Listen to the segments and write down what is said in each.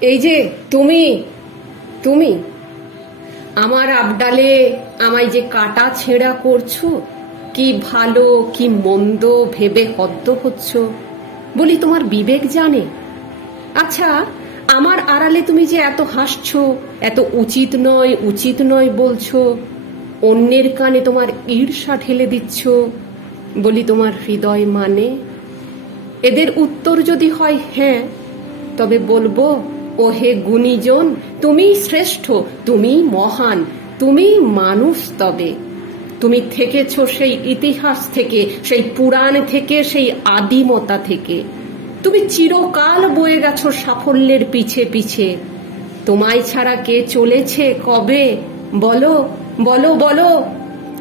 এই যে তুমি তুমি আমার আবডালে আমায় যে কাটা ছেঁড়া করছো, কি ভালো কি মন্দ ভেবে হদ্দ হচ্ছ বলি তোমার বিবেক জানে? আচ্ছা, আমার আড়ালে তুমি যে এত হাসছো, এত উচিত নয় বলছো, অন্যের কানে তোমার ঈর্ষা ঠেলে দিচ্ছ, বলি তোমার হৃদয় মানে? এদের উত্তর যদি হয় হ্যাঁ, তবে বলবো, ও হে গুণীজন, তুমিই শ্রেষ্ঠ, তুমিই মহান, তুমিই মানুষ। তবে তুমি থেকেছো সেই ইতিহাস থেকে, সেই পুরাণ থেকে, সেই আদিমতা থেকে। তুমি চিরকাল বয়ে গেছো সাফল্যের পিছে পিছে। তোমায় ছাড়া কে চলেছে কবে? বলো বলো বলো।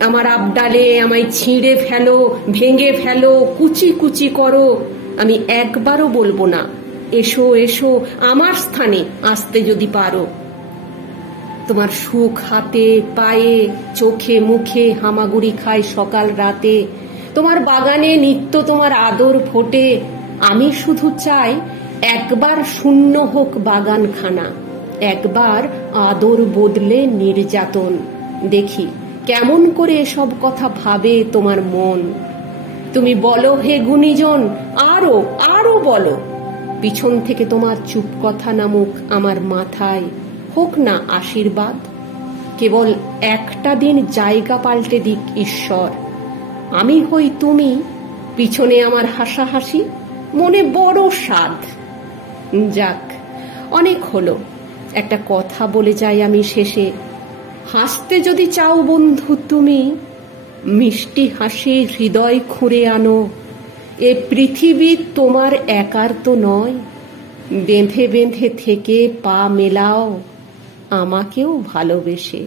আমার আবডালে আমায় ছিঁড়ে ফেলো, ভেঙে ফেলো, কুচি কুচি করো, আমি একবারও বলবো না এসো এসো আমার স্থানে আসতে যদি পারো। তোমার সুখ হাতে পায়ে চোখে মুখে হামাগুড়ি খায় সকাল রাতে, তোমার বাগানে নিত্য তোমার আদর ফোটে। আমি শুধু চাই একবার শূন্য হোক বাগানখানা, একবার আদর বদলে নির্যাতন। দেখি কেমন করে এসব কথা ভাবে তোমার মন। তুমি বলো হে গুণীজন, আরো আরো বলো। পিছন থেকে তোমার চুপ কথা নামুক আমার মাথায়, হোক না আশীর্বাদ। কেবল একটা দিন জায়গা পাল্টে দিক ঈশ্বর। আমি হই তুমি, পিছনে আমার হাসাহাসি, মনে বড় স্বাদ। যাক, অনেক হলো, একটা কথা বলে যাই আমি শেষে। হাসতে যদি চাও বন্ধু তুমি, মিষ্টি হাসি হৃদয় খুঁড়ে আনো। এ পৃথিবী তোমার একার তো নয়, বেঁধে বেঁধে থেকে পা মেলাও আমাকেও ভালোবেসে।